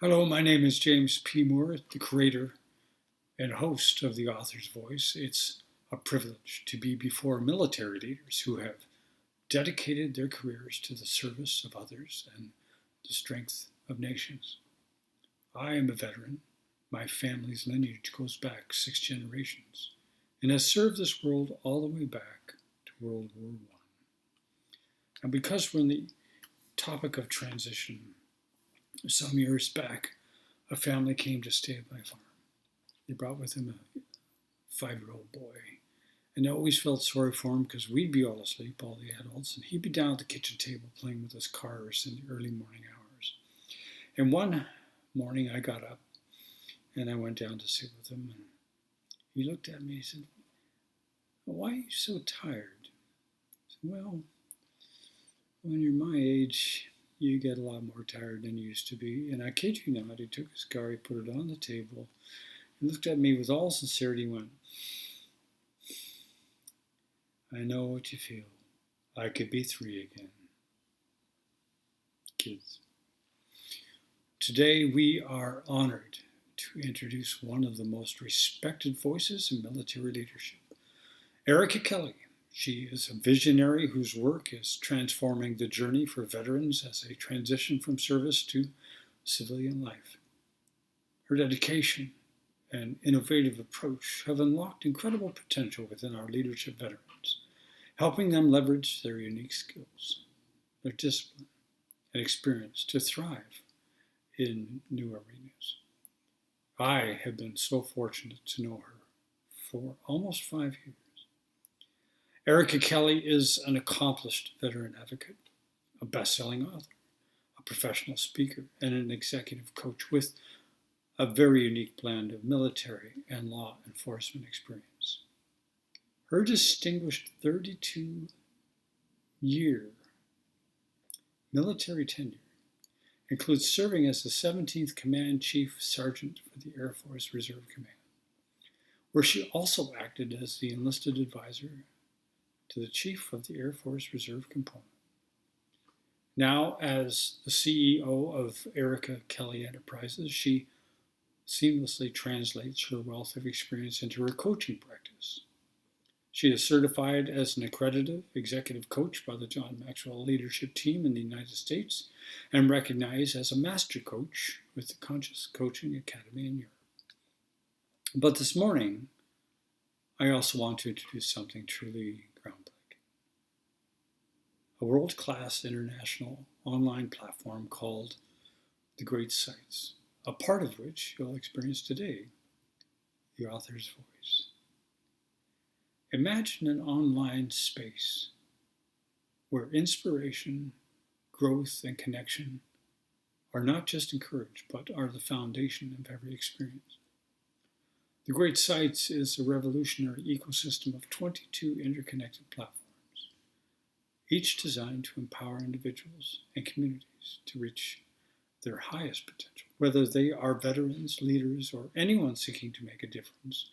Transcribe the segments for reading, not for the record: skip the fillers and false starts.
Hello, my name is James P. Moore, the creator and host of The Author's Voice. It's a privilege to be before military leaders who have dedicated their careers to the service of others and the strength of nations. I am a veteran. My family's lineage goes back 6 generations and has served this world all the way back to World War I. And because we're on the topic of transition, some years back, a family came to stay at my farm. They brought with them a 5-year-old boy. And I always felt sorry for him because we'd be all asleep, all the adults, and he'd be down at the kitchen table playing with his cars in the early morning hours. And one morning I got up and I went down to sit with him. And he looked at me and said, "Why are you so tired?" I said, "Well, when you're my age, you get a lot more tired than you used to be." And I kid you not, he took his car, he put it on the table, and looked at me with all sincerity and went, "I know what you feel. I could be 3 again." Kids. Today we are honored to introduce one of the most respected voices in military leadership, Ericka Kelly. She is a visionary whose work is transforming the journey for veterans as they transition from service to civilian life. Her dedication and innovative approach have unlocked incredible potential within our leadership veterans, helping them leverage their unique skills, their discipline, and experience to thrive in new arenas. I have been so fortunate to know her for almost 5 years. Ericka Kelly is an accomplished veteran advocate, a best-selling author, a professional speaker, and an executive coach with a very unique blend of military and law enforcement experience. Her distinguished 32-year military tenure includes serving as the 17th Command Chief Sergeant for the Air Force Reserve Command, where she also acted as the enlisted advisor to the Chief of the Air Force Reserve Component. Now, as the CEO of Ericka Kelly Enterprises, she seamlessly translates her wealth of experience into her coaching practice. She is certified as an accredited executive coach by the John Maxwell Leadership Team in the United States and recognized as a master coach with the Conscious Coaching Academy in Europe. But this morning, I also want to introduce something truly groundbreaking: a world-class international online platform called The Great Sites, a part of which you'll experience today, the author's voice. Imagine an online space where inspiration, growth, and connection are not just encouraged, but are the foundation of every experience. The Great Sites is a revolutionary ecosystem of 22 interconnected platforms, each designed to empower individuals and communities to reach their highest potential, whether they are veterans, leaders, or anyone seeking to make a difference.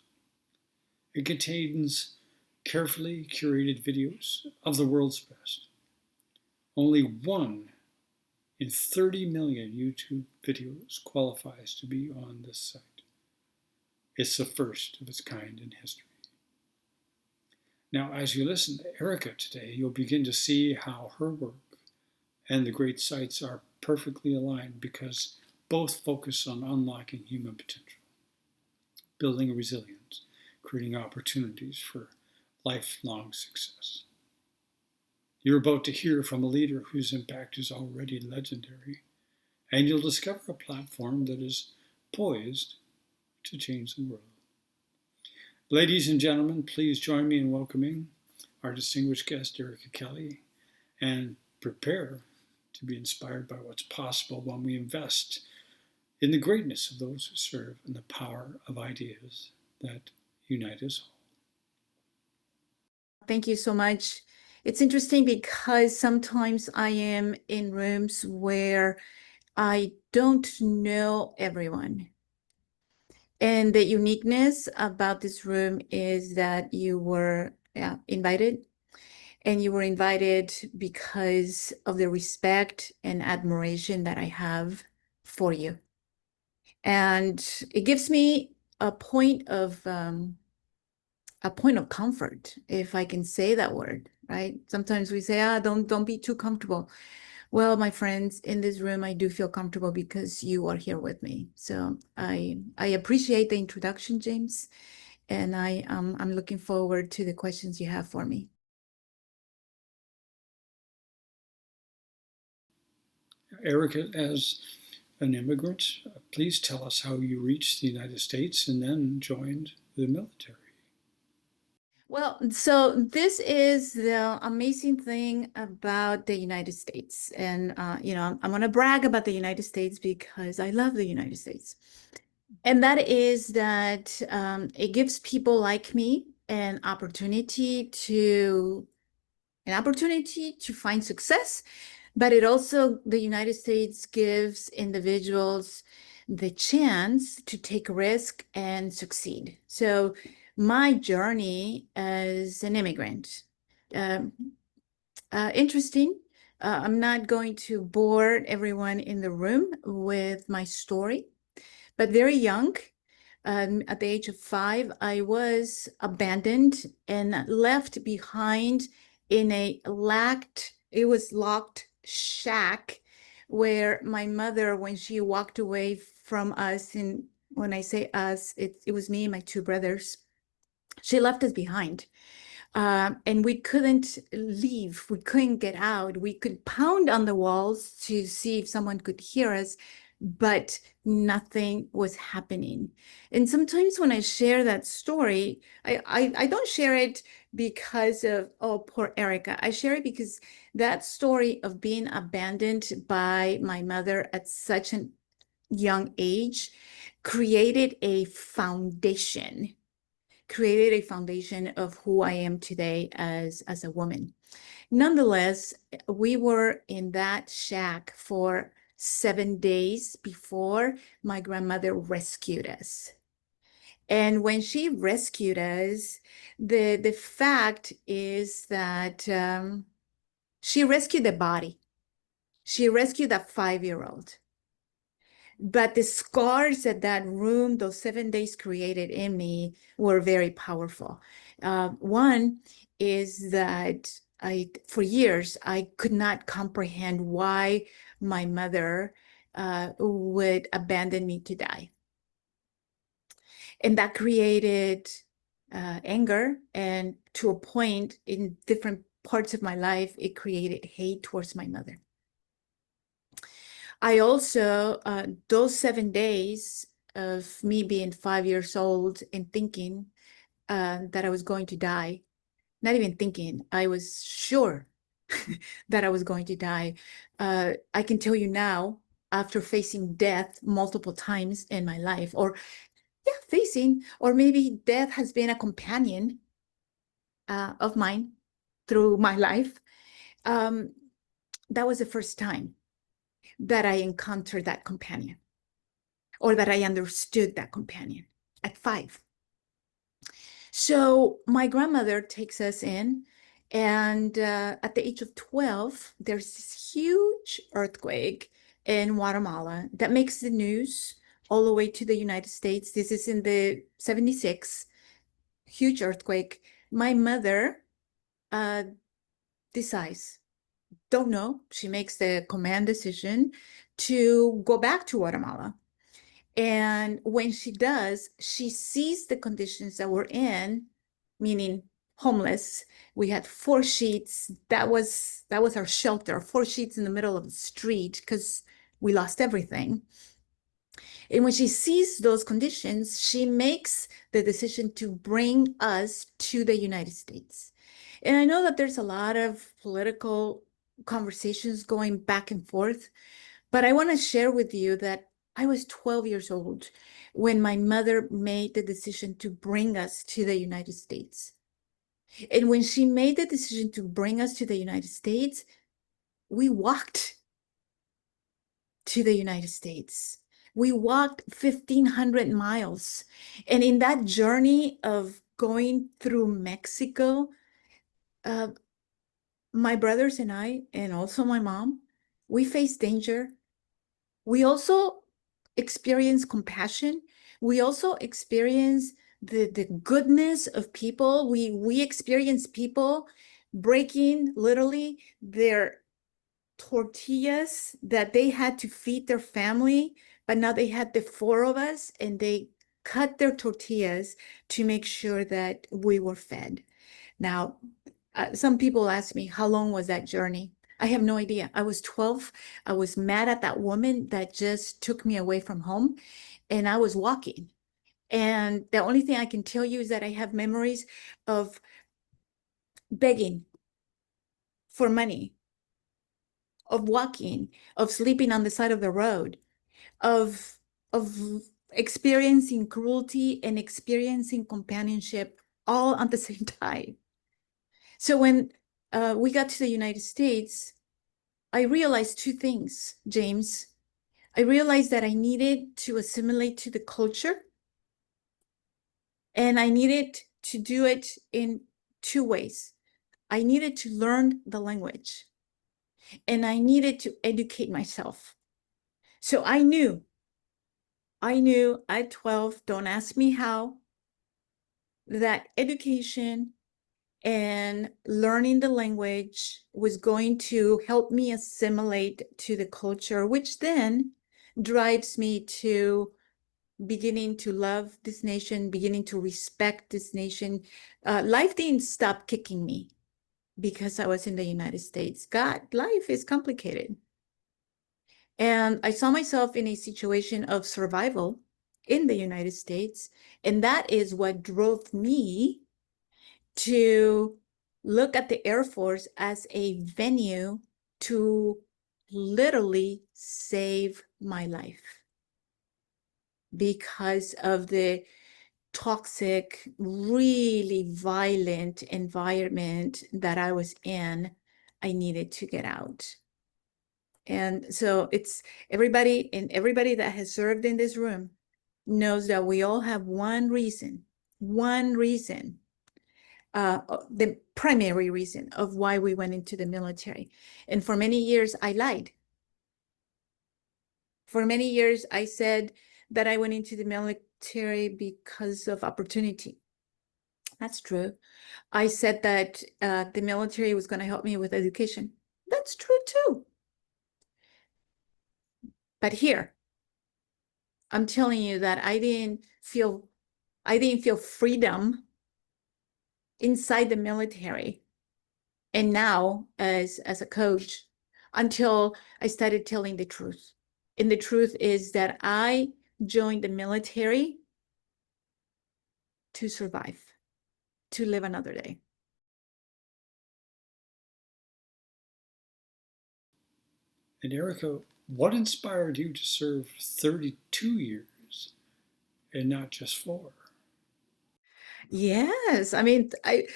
It contains carefully curated videos of the world's best. Only 1 in 30 million YouTube videos qualifies to be on this site. It's the first of its kind in history. Now, as you listen to Ericka today, you'll begin to see how her work and the Great Sites are perfectly aligned because both focus on unlocking human potential, building resilience, creating opportunities for lifelong success. You're about to hear from a leader whose impact is already legendary, and you'll discover a platform that is poised to change the world. Ladies and gentlemen, please join me in welcoming our distinguished guest, Ericka Kelly, and prepare to be inspired by what's possible when we invest in the greatness of those who serve and the power of ideas that unite us all. Thank you so much. It's interesting because sometimes I am in rooms where I don't know everyone. And the uniqueness about this room is that you were invited, and you were invited because of the respect and admiration that I have for you. And it gives me a point of comfort, if I can say that word, right? Sometimes we say, don't be too comfortable. Well, my friends, in this room, I do feel comfortable because you are here with me. So I appreciate the introduction, James, and I'm looking forward to the questions you have for me. Ericka, as an immigrant, please tell us how you reached the United States and then joined the military. Well, so this is the amazing thing about the United States. And, I'm going to brag about the United States because I love the United States. And that is that it gives people like me an opportunity to find success, but it also, the United States gives individuals the chance to take risk and succeed. So my journey as an immigrant, um, interesting. I'm not going to bore everyone in the room with my story, but very young, at the age of 5, I was abandoned and left behind in it was locked shack where my mother, when she walked away from us, and when I say us, it was me and my 2 brothers, she left us behind. And we couldn't leave. We couldn't get out. We could pound on the walls to see if someone could hear us, but nothing was happening. And sometimes when I share that story, I don't share it because of, oh, poor Ericka. I share it because that story of being abandoned by my mother at such a young age created a foundation of who I am today as a woman. Nonetheless, we were in that shack for 7 days before my grandmother rescued us. And when she rescued us, the fact is that she rescued the body. She rescued a 5-year-old. But the scars that room, those 7 days created in me were very powerful. One is that for years, I could not comprehend why my mother would abandon me to die. And that created anger. And to a point in different parts of my life, it created hate towards my mother. I also, those 7 days of me being 5 years old and thinking that I was going to die, not even thinking, I was sure that I was going to die. I can tell you now, after facing death multiple times in my life, or maybe death has been a companion of mine through my life. That was the first time that I encountered that companion, or that I understood that companion at 5. So my grandmother takes us in, and at the age of 12, there's this huge earthquake in Guatemala that makes the news all the way to the United States. This is in the 76, huge earthquake. My mother uh, decides, don't know, she makes the command decision to go back to Guatemala. And when she does, she sees the conditions that we're in, meaning homeless. We had 4 sheets. That was our shelter, 4 sheets in the middle of the street because we lost everything. And when she sees those conditions, she makes the decision to bring us to the United States. And I know that there's a lot of political conversations going back and forth, but I want to share with you that I was 12 years old when my mother made the decision to bring us to the United States. And when she made the decision to bring us to the United States, we walked to the United States. We walked 1,500 miles. And in that journey of going through Mexico, uh, my brothers and I, and also my mom, we faced danger. We also experience compassion. We also experience the goodness of people. We experience people breaking literally their tortillas that they had to feed their family, but now they had the four of us and they cut their tortillas to make sure that we were fed. Now, some people ask me, how long was that journey? I have no idea. I was 12. I was mad at that woman that just took me away from home, and I was walking. And the only thing I can tell you is that I have memories of begging for money, of walking, of sleeping on the side of the road, of of experiencing cruelty and experiencing companionship all at the same time. So when we got to the United States, I realized two things, James. I realized that I needed to assimilate to the culture, and I needed to do it in two ways. I needed to learn the language, and I needed to educate myself. So I knew at 12, don't ask me how, that education and learning the language was going to help me assimilate to the culture, which then drives me to beginning to love this nation, beginning to respect this nation. Life didn't stop kicking me because I was in the United States. God, life is complicated. And I saw myself in a situation of survival in the United States. And that is what drove me to look at the Air Force as a venue to literally save my life because of the toxic, really violent environment that I was in. I needed to get out. And so it's everybody, and everybody that has served in this room knows that we all have one reason, the primary reason of why we went into the military. And for many years, I lied. For many years, I said that I went into the military because of opportunity. That's true. I said that the military was going to help me with education. That's true too. But here, I'm telling you that I didn't feel freedom inside the military. And now as a coach, until I started telling the truth. And the truth is that I joined the military to survive, to live another day. And Ericka, what inspired you to serve 32 years and not just 4? Yes, I mean, I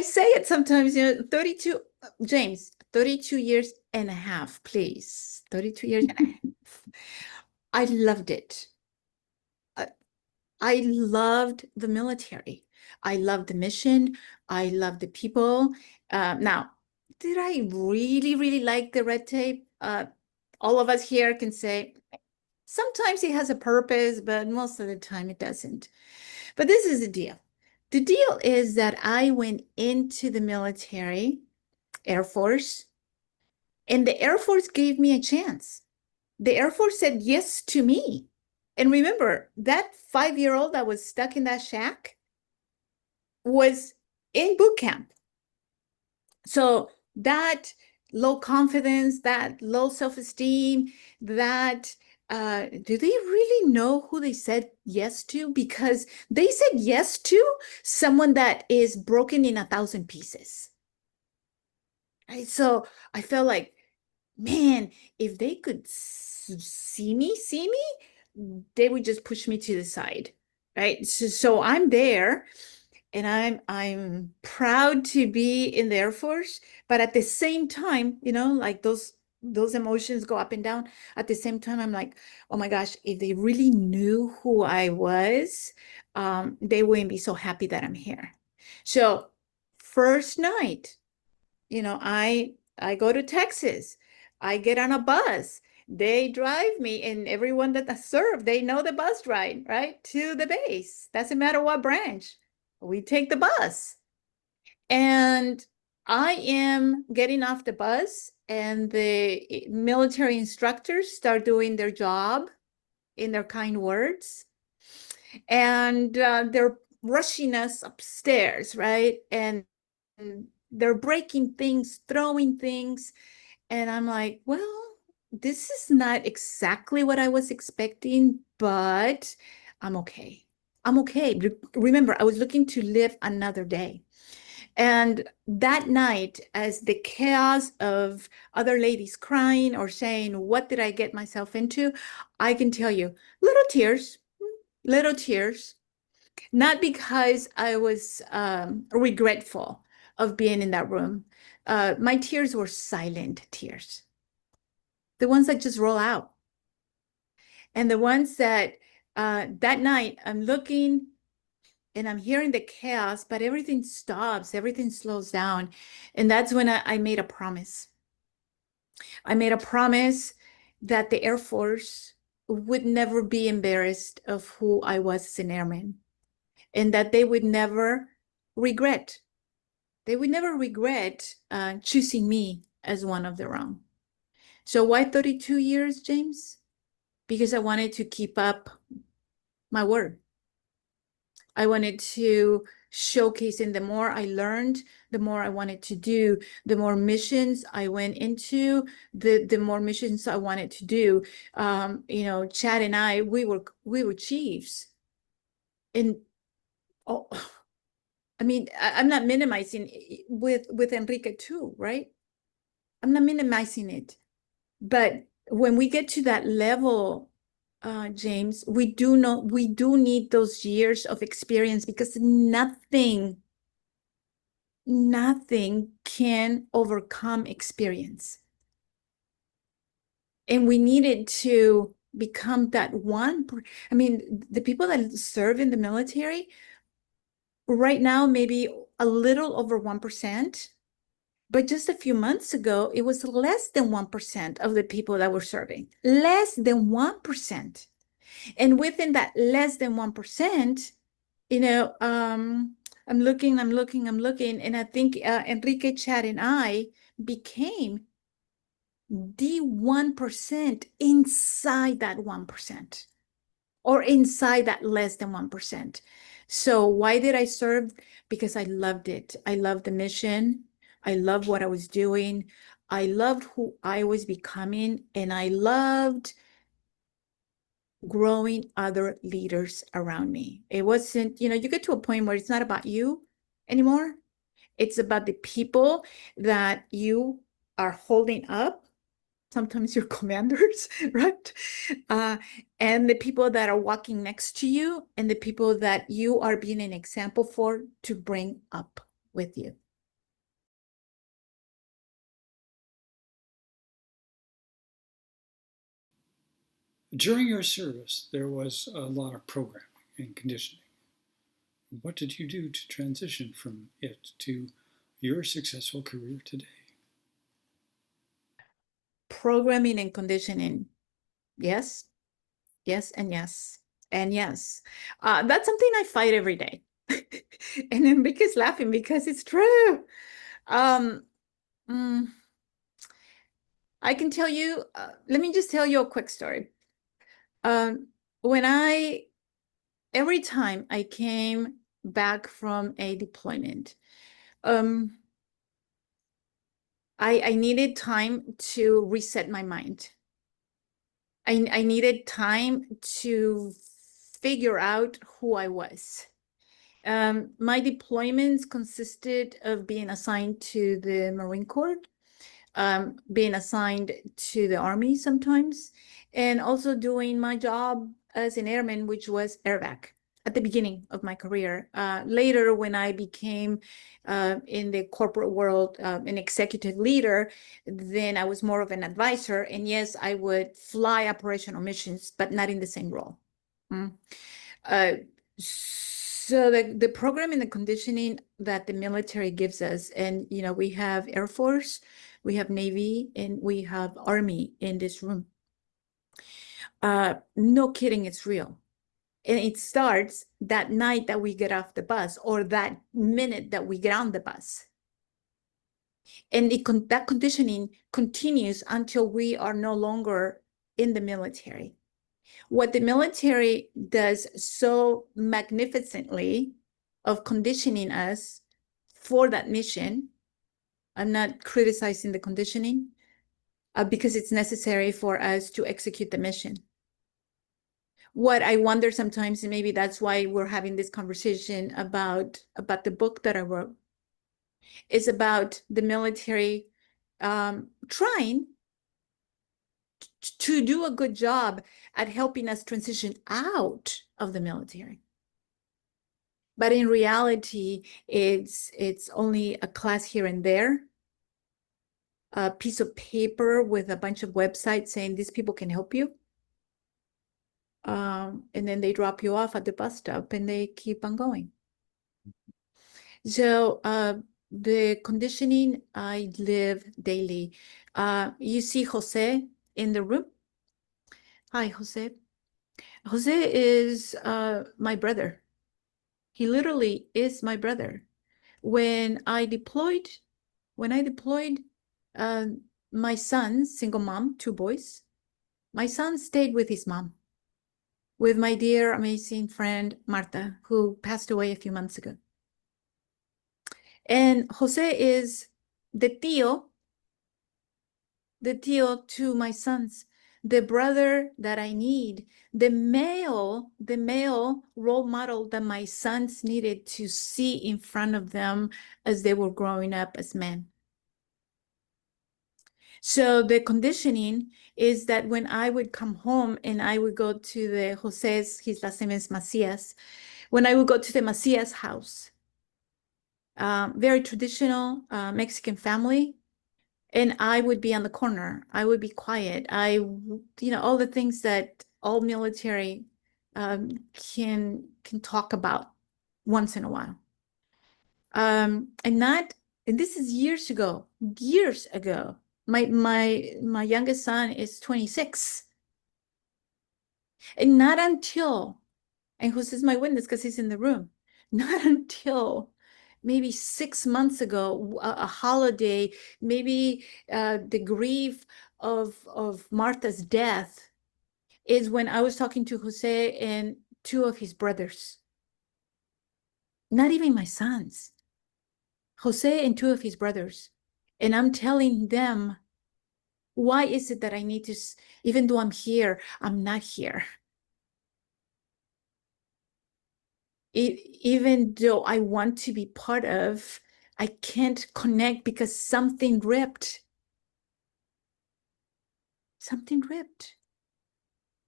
say it sometimes, 32, James, 32 years and a half, please. 32 years and a half. I loved it. I loved the military. I loved the mission. I loved the people. Now, did I really, really like the red tape? All of us here can say sometimes it has a purpose, but most of the time it doesn't. But this is the deal. The deal is that I went into the military, Air Force, and the Air Force gave me a chance. The Air Force said yes to me. And remember, that 5-year-old that was stuck in that shack was in boot camp. So that low confidence, that low self-esteem, that do they really know who they said yes to? Because they said yes to someone that is broken in 1,000 pieces. Right? So I felt like, man, if they could see me, they would just push me to the side. Right. So I'm there, and I'm proud to be in the Air Force, but at the same time, like those emotions go up and down. At the same time, I'm like, oh my gosh, if they really knew who I was, they wouldn't be so happy that I'm here. So first night, I go to Texas. I get on a bus. They drive me, and everyone that I serve, they know the bus ride, right? To the base. Doesn't matter what branch. We take the bus. And I am getting off the bus, and the military instructors start doing their job in their kind words. And they're rushing us upstairs, right? And they're breaking things, throwing things. And I'm like, well, this is not exactly what I was expecting, but I'm okay. I'm okay. Remember, I was looking to live another day. And that night, as the chaos of other ladies crying or saying, what did I get myself into? I can tell you, little tears, not because I was regretful of being in that room. My tears were silent tears, the ones that just roll out. And the ones that that night I'm looking and I'm hearing the chaos, but everything stops, everything slows down. And that's when I made a promise. I made a promise that the Air Force would never be embarrassed of who I was as an airman, and that they would never regret. They would never regret choosing me as one of their own. So why 32 years, James? Because I wanted to keep up my word. I wanted to showcase, and the more I learned, the more I wanted to do, the more missions I went into, the more missions I wanted to do. Chad and I, we were chiefs. And oh, I mean, I'm not minimizing with Enrique too, right? I'm not minimizing it. But when we get to that level, James, we do need those years of experience, because nothing can overcome experience. And we needed to become that one. I mean, the people that serve in the military right now, maybe a little over 1%. But just a few months ago, it was less than 1% of the people that were serving, less than 1%. And within that less than 1%, you know, I'm looking, and I think Enrique, Chad, and I became the 1% inside that 1%, or inside that less than 1%. So why did I serve? Because I loved it. I loved the mission. I loved what I was doing. I loved who I was becoming, and I loved growing other leaders around me. It wasn't, you get to a point where it's not about you anymore. It's about the people that you are holding up, sometimes your commanders, right? Uh, and the people that are walking next to you, and the people that you are being an example for to bring up with you. During your service, there was a lot of programming and conditioning. What did you do to transition from it to your successful career today? Programming and conditioning. Yes, yes, and yes, and yes. That's something I fight every day. And Enrique's laughing because it's true. Um, mm, I can tell you, let me just tell you a quick story. Um, when every time I came back from a deployment, um, I needed time to reset my mind. I needed time to figure out who I was. My deployments consisted of being assigned to the Marine Corps, being assigned to the Army sometimes, and also doing my job as an airman, which was airback at the beginning of my career. Later, when I became in the corporate world an executive leader, then I was more of an advisor. And yes, I would fly operational missions, but not in the same role. Mm. Uh, so the program and the conditioning that the military gives us, and we have Air Force, we have Navy, and we have Army in this room. No kidding, it's real. And it starts that night that we get off the bus or that minute that we get on the bus. And that conditioning continues until we are no longer in the military. What the military does so magnificently of conditioning us for that mission, I'm not criticizing the conditioning because it's necessary for us to execute the mission. What I wonder sometimes, and maybe that's why we're having this conversation about the book that I wrote, is about the military trying to do a good job at helping us transition out of the military. But in reality, it's only a class here and there, a piece of paper with a bunch of websites saying these people can help you. And then they drop you off at the bus stop and they keep on going. So the conditioning I live daily. You see Jose in the room? Hi, Jose. Jose is my brother. He literally is my brother. When I deployed, uh, my son, single mom, 2 boys, my son stayed with his mom, with my dear, amazing friend, Marta, who passed away a few months ago. And Jose is the tío to my sons, the brother that I need, the male role model that my sons needed to see in front of them as they were growing up as men. So the conditioning is that when I would come home and I would go to the Jose's, his last name is Macias, when I would go to the Macias house, very traditional Mexican family, and I would be on the corner. I would be quiet. All the things that all military can talk about once in a while. And this is years ago. My youngest son is 26. And not until, and Jose's my witness because he's in the room, not until maybe 6 months ago, a holiday, maybe the grief of Martha's death, is when I was talking to Jose and 2 of his brothers. Not even my sons. Jose and 2 of his brothers. And I'm telling them, why is it that I need to, even though I'm here, I'm not here? Even though I want to be part of, I can't connect because something ripped. Something ripped.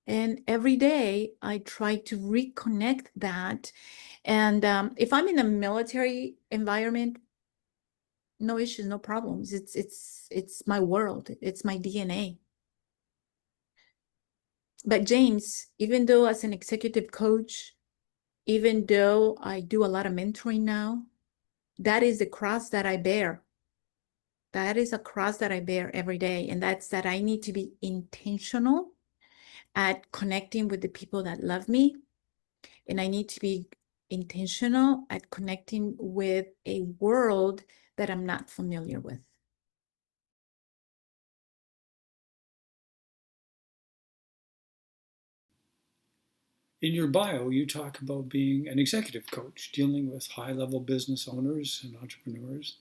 And every day I try to reconnect that. And if I'm in a military environment, no issues, no problems. It's my world. It's my DNA. But James, even though as an executive coach, even though I do a lot of mentoring now, that is the cross that I bear. That is a cross that I bear every day. And that's that I need to be intentional at connecting with the people that love me. And I need to be intentional at connecting with a world that I'm not familiar with. In your bio, you talk about being an executive coach, dealing with high-level business owners and entrepreneurs.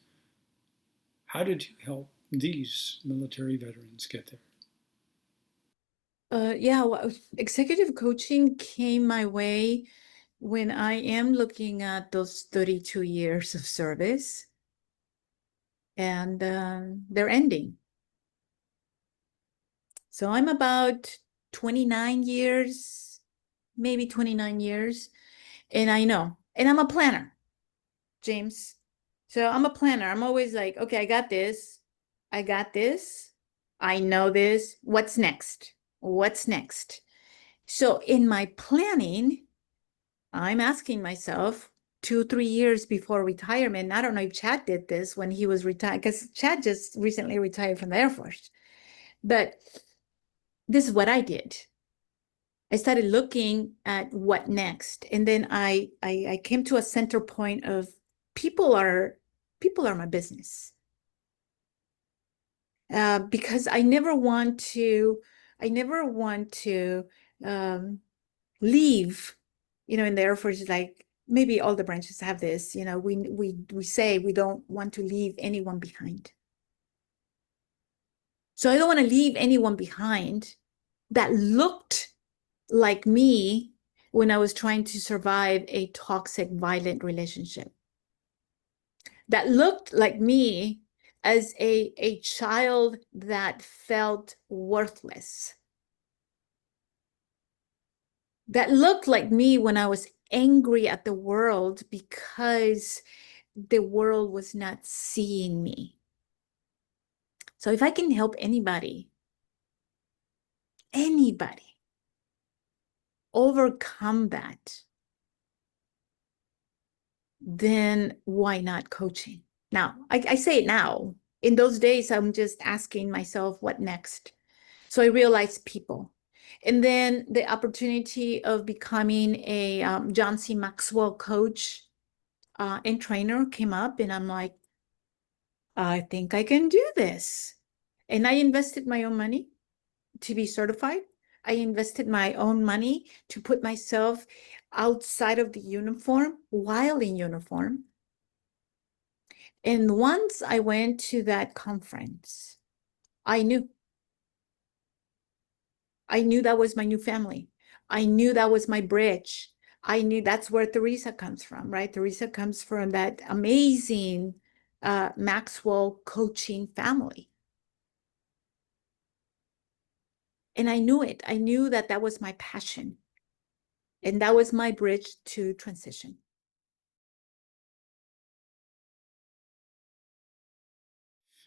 How did you help these military veterans get there? Well, executive coaching came my way when I am looking at those 32 years of service, and they're ending. So I'm about 29 years, maybe 29 years. And I know, and I'm a planner, James. So I'm a planner. I'm always like, okay, I got this. I got this. I know this. What's next? What's next? So in my planning, I'm asking myself 2, 3 years before retirement. I don't know if Chad did this when he was retired, because Chad just recently retired from the Air Force. But this is what I did. I started looking at what next. And then I came to a center point of people are people are my business. Because I never want to um, leave, in the Air Force, like maybe all the branches have this, we say we don't want to leave anyone behind. So I don't want to leave anyone behind that looked like me when I was trying to survive a toxic, violent relationship, that looked like me as a child that felt worthless, that looked like me when I was angry at the world because the world was not seeing me. So if I can help anybody overcome that, then why not coaching? Now, I say it now. In those days, I'm just asking myself, what next? So I realized people. And then the opportunity of becoming a John C. Maxwell coach and trainer came up, and I'm like, I think I can do this. And I invested my own money to be certified. I invested my own money to put myself outside of the uniform while in uniform. And once I went to that conference, I knew. I knew that was my new family. I knew that was my bridge. I knew that's where Teresa comes from, right? Teresa comes from that amazing Maxwell coaching family. And I knew it. I knew that that was my passion. And that was my bridge to transition.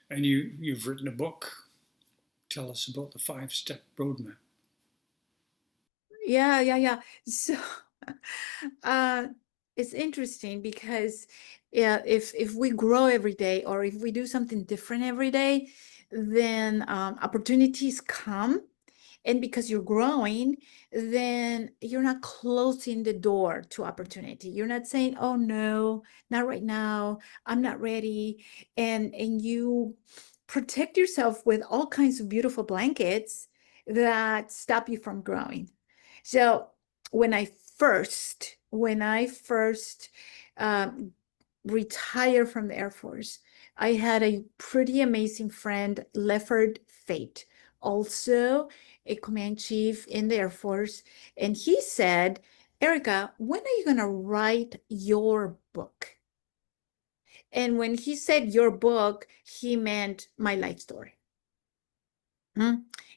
And you've written a book. Tell us about the 5-step roadmap. Yeah. So uh, it's interesting because yeah, if we grow every day or if we do something different every day, then opportunities come. And because you're growing, then you're not closing the door to opportunity. You're not saying, oh no, not right now, I'm not ready. And you protect yourself with all kinds of beautiful blankets that stop you from growing. So when I first um, retired from the Air Force, I had a pretty amazing friend, Lefford Fate, also a command chief in the Air Force. And he said, Ericka, when are you going to write your book? And when he said your book, he meant my life story.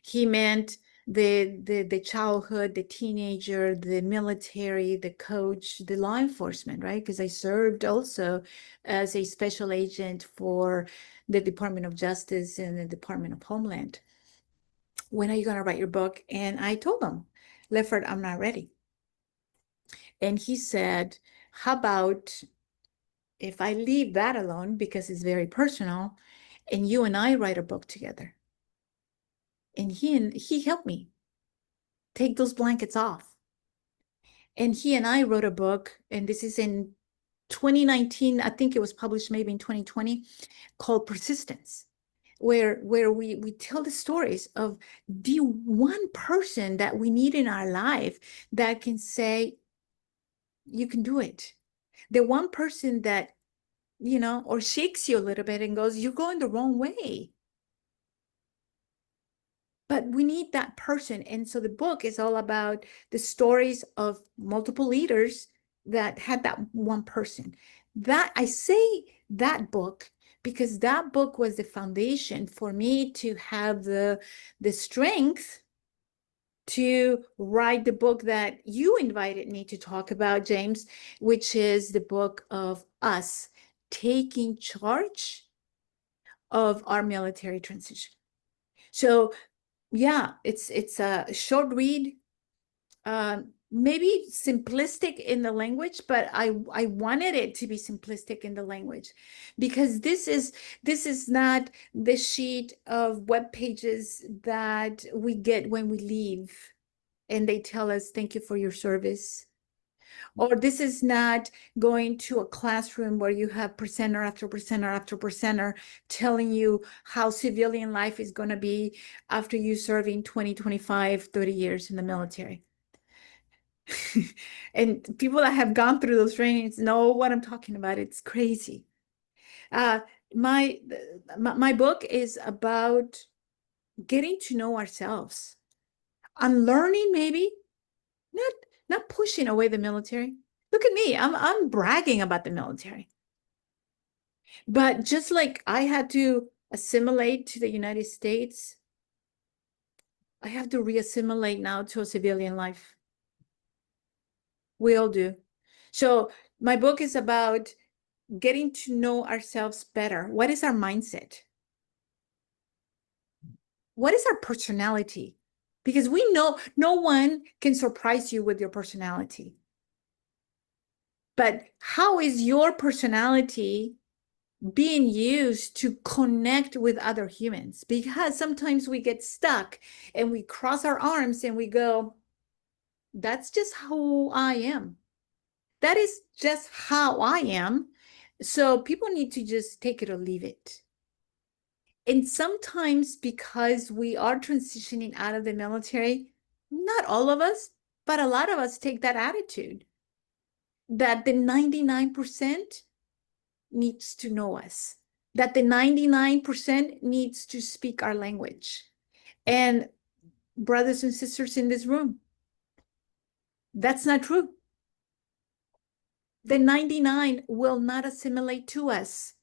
He meant the childhood, the teenager, the military, the coach, the law enforcement, right? Because I served also as a special agent for the Department of Justice and the Department of Homeland. When are you going to write your book? And I told him, Lefford, I'm not ready. And he said, how about if I leave that alone because it's very personal and you and I write a book together? And he helped me take those blankets off. And he and I wrote a book, and this is in 2019. I think it was published maybe in 2020, called Persistence, where we tell the stories of the one person that we need in our life that can say, you can do it. The one person that, or shakes you a little bit and goes, you're going the wrong way. But we need that person. And so the book is all about the stories of multiple leaders that had that one person. That I say that book because that book was the foundation for me to have the strength to write the book that you invited me to talk about, James, which is the book of us taking charge of our military transition. So yeah, it's a short read, maybe simplistic in the language, but I wanted it to be simplistic in the language because this is not the sheet of web pages that we get when we leave and they tell us, thank you for your service. Or this is not going to a classroom where you have presenter after presenter after presenter telling you how civilian life is going to be after you serving 20, 25, 30 years in the military. And people that have gone through those trainings know what I'm talking about. It's crazy. Uh, my, my book is about getting to know ourselves, unlearning maybe, not not pushing away the military. Look at me. I'm bragging about the military. But just like I had to assimilate to the United States, I have to reassimilate now to a civilian life. We all do. So my book is about getting to know ourselves better. What is our mindset? What is our personality? Because we know no one can surprise you with your personality. But how is your personality being used to connect with other humans? Because sometimes we get stuck and we cross our arms and we go, that's just who I am. That is just how I am. So people need to just take it or leave it. And sometimes because we are transitioning out of the military, not all of us, but a lot of us take that attitude that the 99% needs to know us, that the 99% needs to speak our language. And brothers and sisters in this room, that's not true. The 99 will not assimilate to us.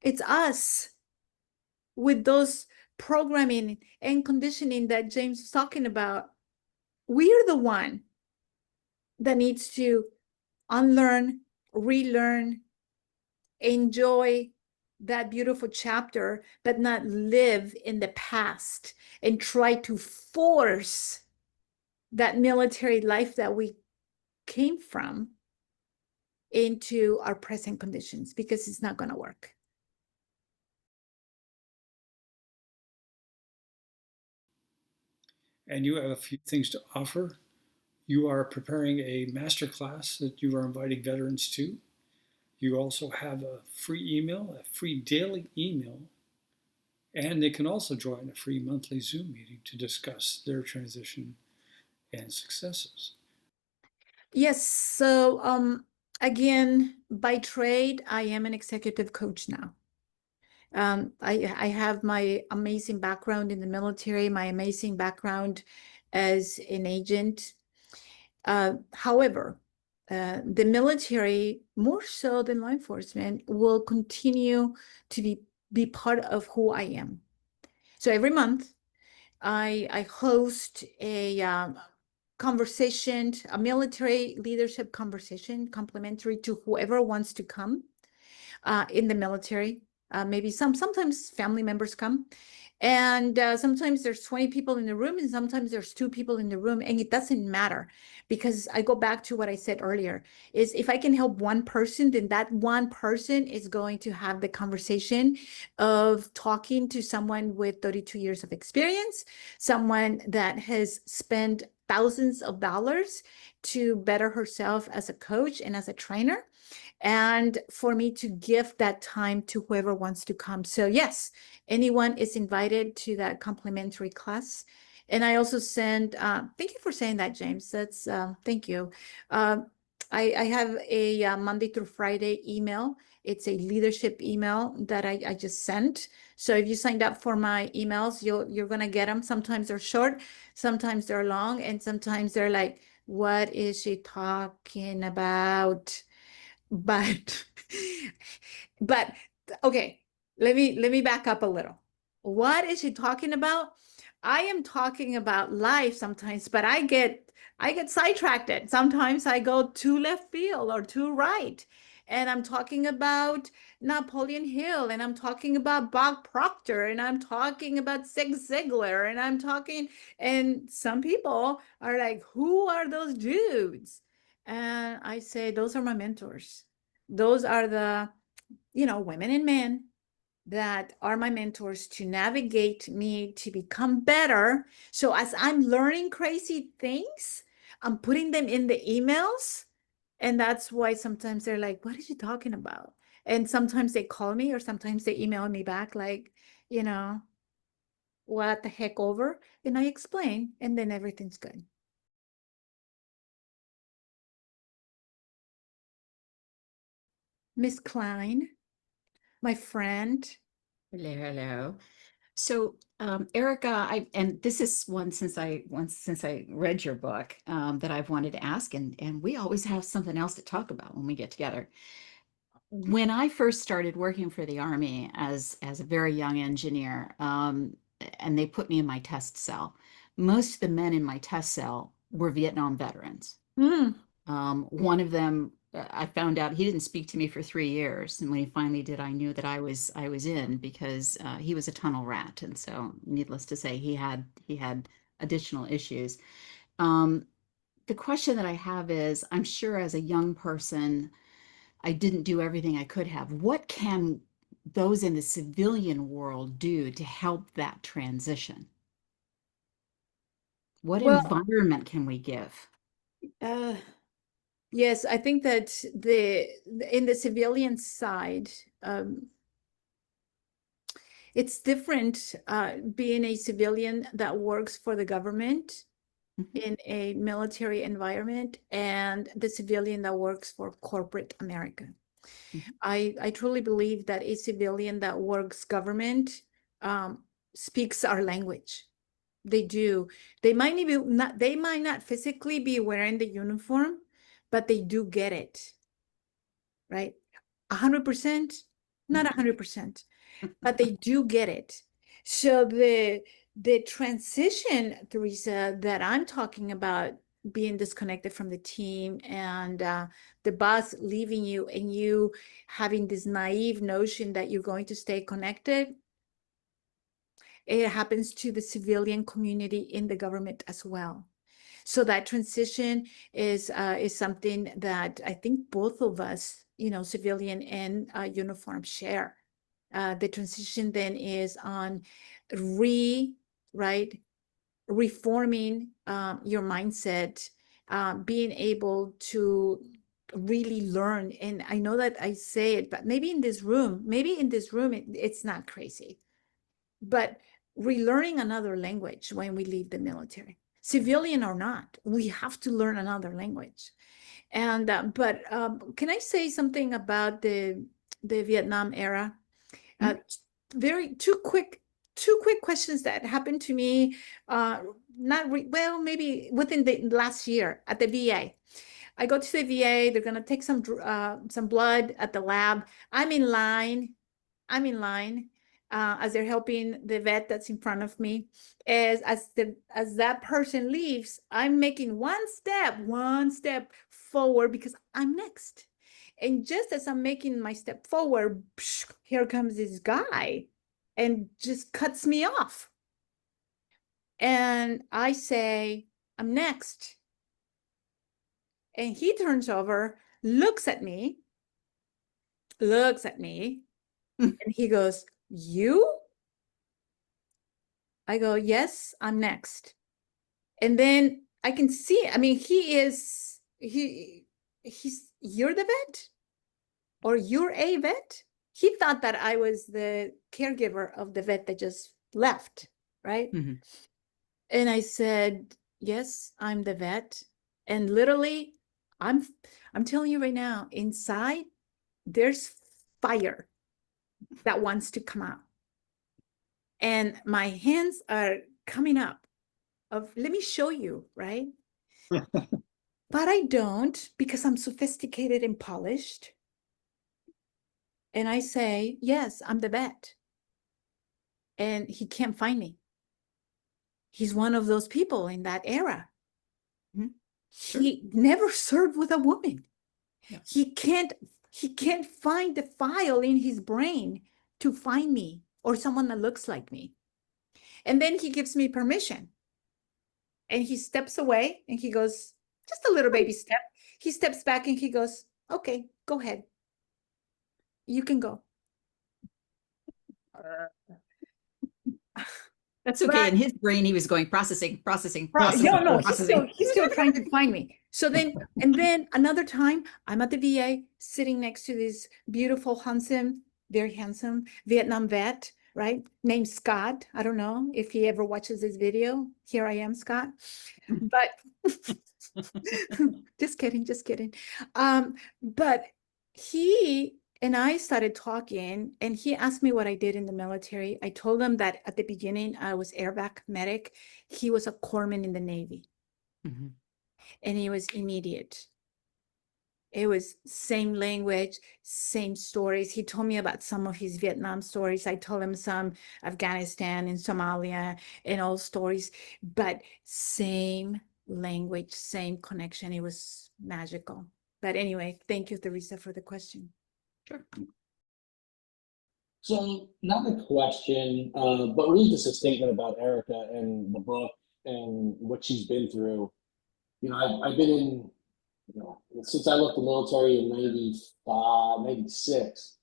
It's us with those programming and conditioning that James was talking about. We're the one that needs to unlearn, relearn, enjoy that beautiful chapter, but not live in the past and try to force that military life that we came from into our present conditions, because it's not going to work. And you have a few things to offer. You are preparing a master class that you are inviting veterans to. You also have a free email, a free daily email, and they can also join a free monthly Zoom meeting to discuss their transition and successes. Yes. So, again, by trade, I am an executive coach now. I have my amazing background in the military, my amazing background as an agent. However, the military, more so than law enforcement, will continue to be part of who I am. So every month, I host a conversation, a military leadership conversation, complimentary to whoever wants to come in the military. Maybe sometimes family members come. And sometimes there's 20 people in the room, and sometimes there's 2 people in the room, and it doesn't matter, because I go back to what I said earlier, is if I can help one person, then that one person is going to have the conversation of talking to someone with 32 years of experience, someone that has spent thousands of dollars to better herself as a coach and as a trainer, and for me to give that time to whoever wants to come. So yes, anyone is invited to that complimentary class. And I also send, thank you for saying that, James. That's, thank you. Uh, I have a Monday through Friday email. It's a leadership email that I just sent. So if you signed up for my emails, you're gonna get them. Sometimes they're short, sometimes they're long, and sometimes they're like, what is she talking about? But but okay, let me back up a little. What is she talking about? I am talking about life sometimes, but I get sidetracked. Sometimes I go too left field or too right. And I'm talking about Napoleon Hill, and I'm talking about Bob Proctor, and I'm talking about Zig Ziglar, and and some people are like, who are those dudes? And I say, those are my mentors. Those are the, women and men that are my mentors to navigate me to become better. So as I'm learning crazy things, I'm putting them in the emails. And that's why sometimes they're like, what are you talking about? And sometimes they call me or sometimes they email me back, like, you know, what the heck over? And I explain, and then everything's good. Miss Klein, my friend. Hello, hello. So, Erica, and this is one since I read your book that I've wanted to ask, and we always have something else to talk about when we get together. When I first started working for the Army as a very young engineer, and they put me in my test cell, most of the men in my test cell were Vietnam veterans. Mm. One of them, I found out he didn't speak to me for 3 years, and when he finally did, I knew that I was in because he was a tunnel rat, and so needless to say, he had additional issues. Um, the question that I have is, I'm sure as a young person, I didn't do everything I could have. What can those in the civilian world do to help that transition? What Well, environment can we give? uh, yes, I think that the in the civilian side, it's different being a civilian that works for the government Mhm, in a military environment and the civilian that works for corporate America. mhm, I truly believe that a civilian that works government um, speaks our language. They do. They might not physically be wearing the uniform, but they do get it, right? 100%, not mhm, 100%, but they do get it. So the transition, Teresa, that I'm talking about, being disconnected from the team and the boss leaving you and you having this naive notion that you're going to stay connected, it happens to the civilian community in the government as well. So that transition is something that I think both of us, you know, civilian and uniform, share. The transition then is on re right reforming your mindset, being able to really learn. And I know that I say it, but maybe in this room, it's not crazy, but relearning another language when we leave the military, civilian or not, we have to learn another language. And but can I say something about the Vietnam era? mhm, uh, Very two quick questions that happened to me, uh, well, maybe within the last year at the VA. I go to the VA, they're going to take some blood at the lab. I'm in line. I'm in line as they're helping the vet that's in front of me. As that person leaves, I'm making one step forward because I'm next. And just as I'm making my step forward, here comes this guy and just cuts me off. And I say, I'm next. And he turns over, looks at me, mhm, and he goes, You? I go, Yes, I'm next. And then I can see, I mean, you're the vet or you're a vet. He thought that I was the caregiver of the vet that just left, right? mhm. And I said, Yes, I'm the vet. And literally, I'm I'm telling you right now, inside there's fire that wants to come out. And my hands are coming up of let me show you, right? But I don't because I'm sophisticated and polished. And I say, Yes, I'm the vet. And he can't find me. He's one of those people in that era. Mhm. Sure. He never served with a woman. Yeah. He can't he can't find the file in his brain to find me or someone that looks like me. And then he gives me permission. And he steps away and he goes, just a little baby step. He steps back and he goes, Okay, go ahead. You can go. That's okay. Right. In his brain, he was going processing, processing, Right. processing, No, processing. he's still trying to find me. So then, and then another time, I'm at the VA sitting next to this beautiful, handsome, very handsome Vietnam vet, right? Named Scott. I don't know if he ever watches this video. Here I am, Scott. But just kidding, just kidding. But he and I started talking, and he asked me what I did in the military. I told him that at the beginning I was airback medic. He was a corpsman in the Navy, Mhm. and he was immediate. It was same language, same stories. He told me about some of his Vietnam stories. I told him some Afghanistan and Somalia and all stories, but same language, same connection. It was magical. But anyway, thank you, Teresa, for the question. Sure. So, not a question, but really just a statement about Erica and the book and what she's been through. I've been in, since I left the military in 95, 96.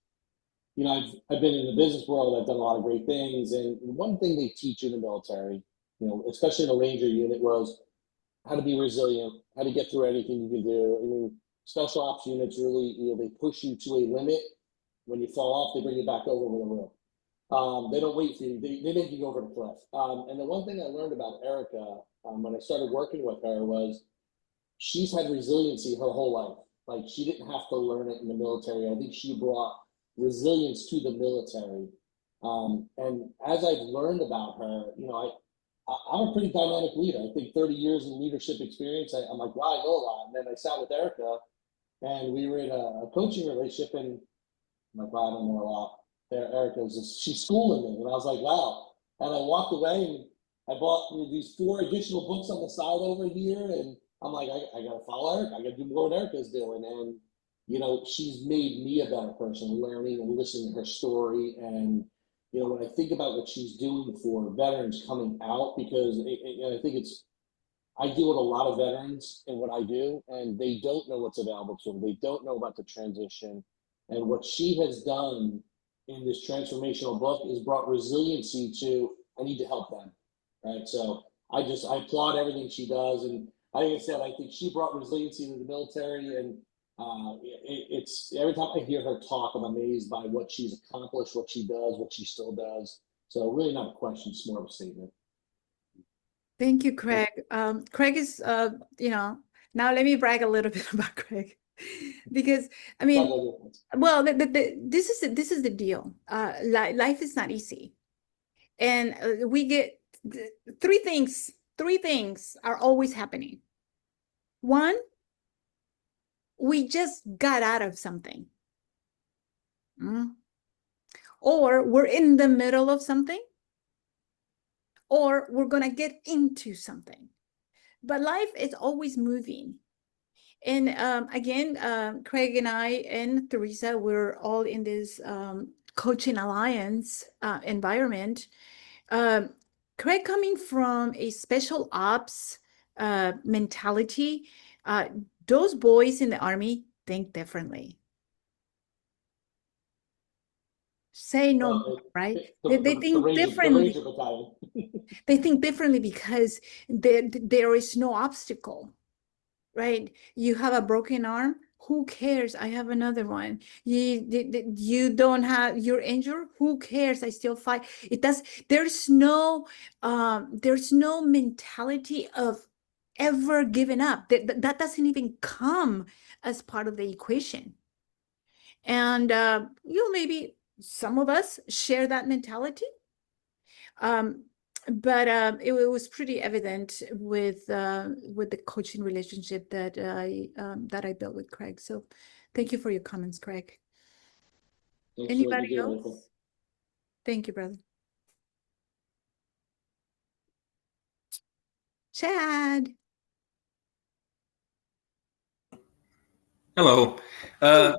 I've been in the business world. I've done a lot of great things. And one thing they teach in the military, especially in a Ranger unit, was how to be resilient, how to get through anything you can do. I mean, special ops units really, they push you to a limit. When you fall off, they bring you back over with a rope. They don't wait for you. They make you go over the cliff. And the one thing I learned about Erica when I started working with her was she's had resiliency her whole life. Like she didn't have to learn it in the military. I think she brought resilience to the military. And as I've learned about her, I'm a pretty dynamic leader. I think 30 years in leadership experience, I'm like, wow, I know a lot. And then I sat with Erica and we were in a coaching relationship and I'm like, wow, I don't know a lot. Erica was just, she's schooling me. And I was like, wow. And I walked away and I bought these 4 additional books on the side over here. And I'm like, I got to follow Erica. I got to do more what Erica's doing. And, she's made me a better person, learning and listening to her story. And, when I think about what she's doing for veterans coming out, because I think I deal with a lot of veterans in what I do, and they don't know what's available to them. They don't know about the transition. And what she has done in this transformational book is brought resiliency to, I need to help them. Right. So I applaud everything she does. And like I said, I think she brought resiliency to the military. And it's every time I hear her talk, I'm amazed by what she's accomplished, what she does, what she still does. So really not a question, it's more of a statement. Thank you, Craig. Craig is, now let me brag a little bit about Craig, because I mean, well, this is the deal. Life is not easy, and we get three things. Three things are always happening. One, we just got out of something, or we're in the middle of something, or we're gonna get into something. But life is always moving. And again, Craig and I and Teresa, we're all in this coaching alliance environment. Craig, coming from a special ops mentality, those boys in the Army think differently. Say no more, right? They think differently. They think differently because there is no obstacle. Right? You have a broken arm. Who cares? I have another one. You don't have, you're injured. Who cares? I still fight. It does. There's no mentality of ever giving up. That doesn't even come as part of the equation. And maybe some of us share that mentality. But it was pretty evident with the coaching relationship that I built with Craig. So thank you for your comments, Craig. Anybody else? Thank you, brother. Chad. Hello. I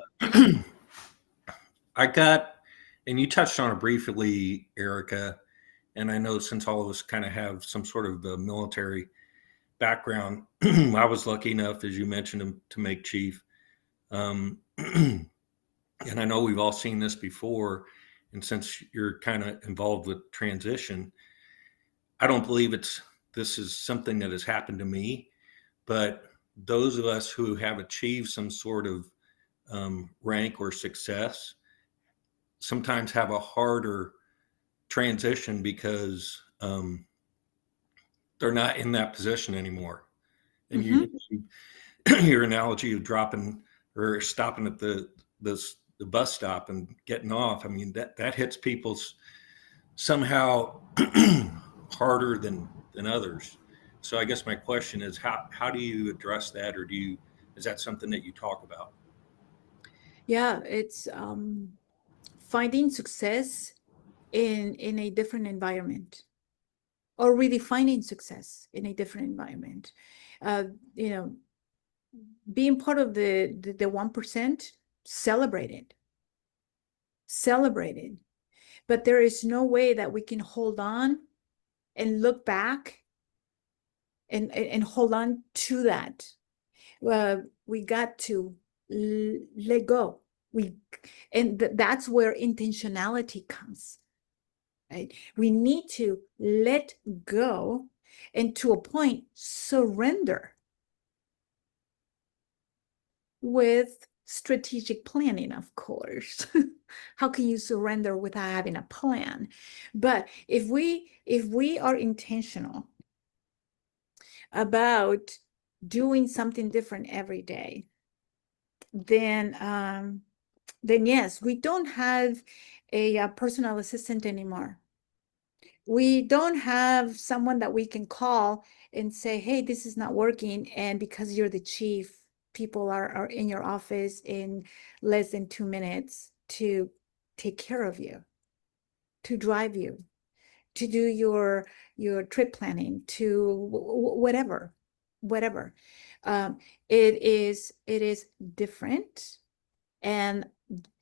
got, and you touched on it briefly, Erica, and I know since all of us kind of have some sort of the military background, I was lucky enough, as you mentioned, to make chief. And I know we've all seen this before, and since you're kind of involved with transition, I don't believe this is something that has happened to me, but those of us who have achieved some sort of rank or success sometimes have a harder transition because they're not in that position anymore. And Mm-hmm. your analogy of dropping or stopping at the bus stop and getting off, I mean, that hits people somehow harder than others. So I guess my question is, how do you address that, or is that something that you talk about? Yeah, it's finding success in a different environment, or redefining success in a different environment. Uh, you know, being part of the 1%, celebrate it, celebrate it. But there is no way that we can hold on and look back and hold on to that. We got to let go. That's where intentionality comes. Right? We need to let go, and to a point, surrender with strategic planning, of course. How can you surrender without having a plan? But if we are intentional about doing something different every day, then yes, we don't have a personal assistant anymore. We don't have someone that we can call and say, hey, this is not working, and because you're the chief, people are in your office in less than 2 minutes to take care of you, to drive you, to do your trip planning, to whatever. um, it is different. And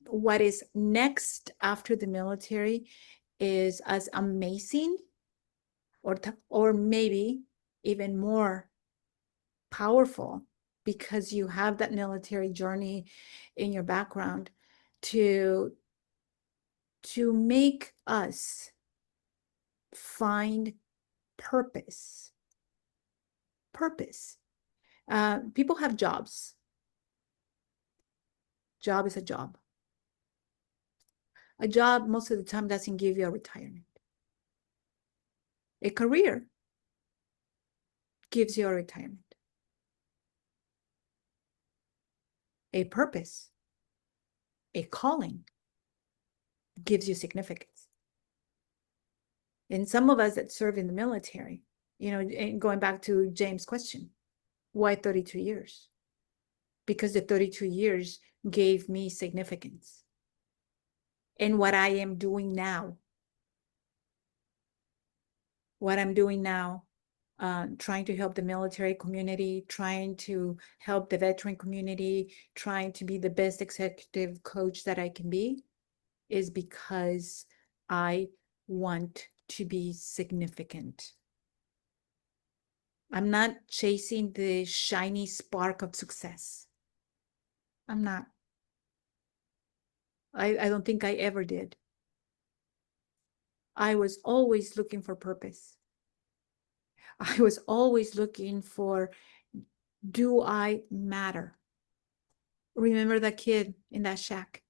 what is next after the military is as amazing, or maybe even more powerful, because you have that military journey in your background to make us find purpose. People have jobs. Job is a job. A job most of the time doesn't give you a retirement. A career gives you a retirement. A purpose, a calling, gives you significance. And some of us that serve in the military, and going back to James' question, why 32 years? Because the 32 years gave me significance. And what I'm doing now, trying to help the military community, trying to help the veteran community, trying to be the best executive coach that I can be, is because I want to be significant. I'm not chasing the shiny spark of success. I'm not. I don't think I ever did. I was always looking for purpose. I was always looking for, do I matter? Remember that kid in that shack?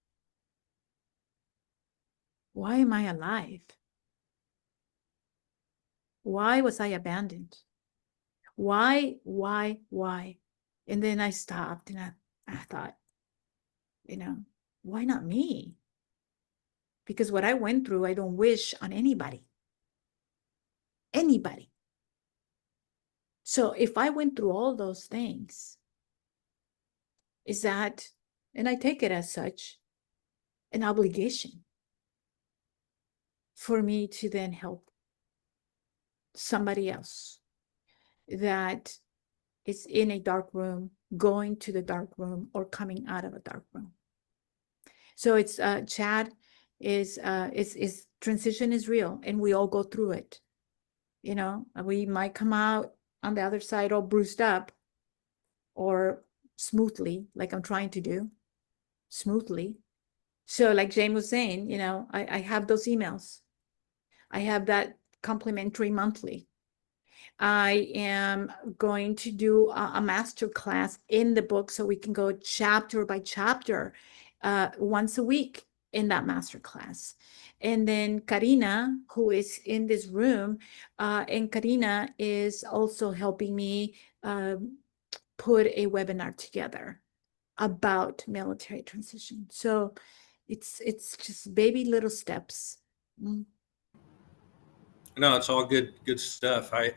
Why am I alive? Why was I abandoned? Why? And then I stopped and I thought, why not me? Because what I went through, I don't wish on anybody. Anybody. So if I went through all those things, is that, and I take it as such, an obligation for me to then help somebody else that is in a dark room, going to the dark room, or coming out of a dark room. So it's Chad is transition is real, and we all go through it. We might come out on the other side all bruised up, or smoothly, like I'm trying to do, smoothly, So like James was saying, I have those emails. I have that complimentary monthly. I am going to do a master class in the book so we can go chapter by chapter once a week in that master class. And then Karina, who is in this room, and Karina is also helping me put a webinar together about military transition. So it's just baby little steps. Mm. No, it's all good stuff. I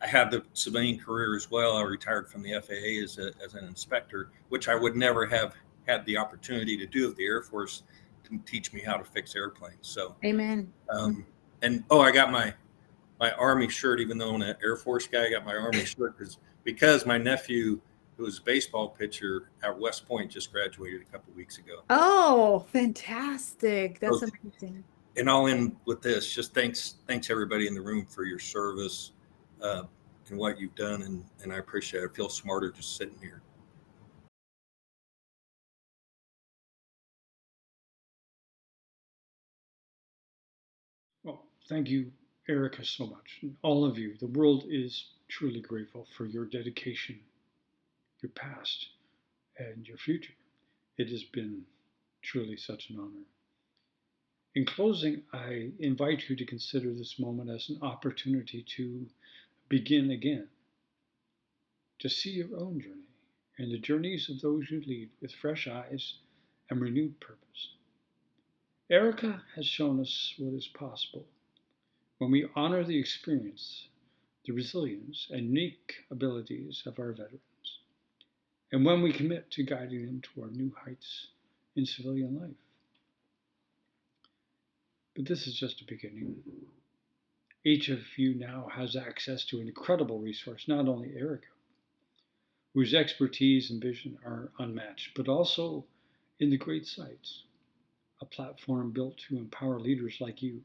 had the civilian career as well. I retired from the FAA as an inspector, which I would never have had the opportunity to do if the Air Force didn't teach me how to fix airplanes. So, Amen. and I got my Army shirt, even though I'm an Air Force guy. I got my Army shirt because my nephew, who was a baseball pitcher at West Point, just graduated a couple weeks ago. Oh, fantastic. That's So, amazing. and I'll end with this. Just thanks everybody in the room for your service and what you've done, and I appreciate it. I feel smarter just sitting here. Well, thank you, Ericka, so much. And all of you, the world is truly grateful for your dedication, your past, and your future. It has been truly such an honor. In closing, I invite you to consider this moment as an opportunity to begin again, to see your own journey and the journeys of those you lead with fresh eyes and renewed purpose. Ericka has shown us what is possible when we honor the experience, the resilience, and unique abilities of our veterans, and when we commit to guiding them toward new heights in civilian life. But this is just a beginning. Each of you now has access to an incredible resource, not only Ericka, whose expertise and vision are unmatched, but also in the great sites, a platform built to empower leaders like you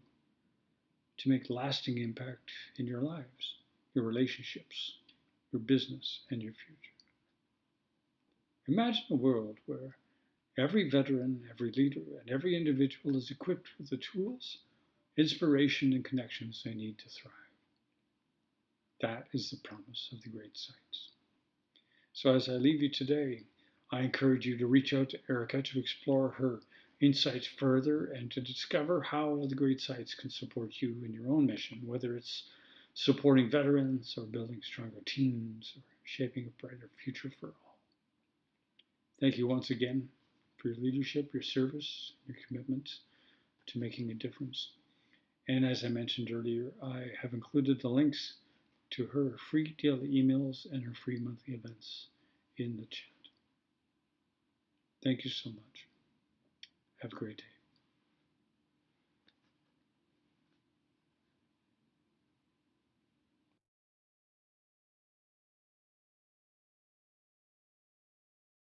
to make lasting impact in your lives, your relationships, your business, and your future. Imagine a world where every veteran, every leader, and every individual is equipped with the tools, inspiration, and connections they need to thrive. That is the promise of the great sites. So as I leave you today, I encourage you to reach out to Ericka to explore her insights further and to discover how the great sites can support you in your own mission, whether it's supporting veterans or building stronger teams or shaping a brighter future for all. Thank you once again for your leadership, your service, your commitment to making a difference. And as I mentioned earlier, I have included the links to her free daily emails and her free monthly events in the chat. Thank you so much. Have a great day.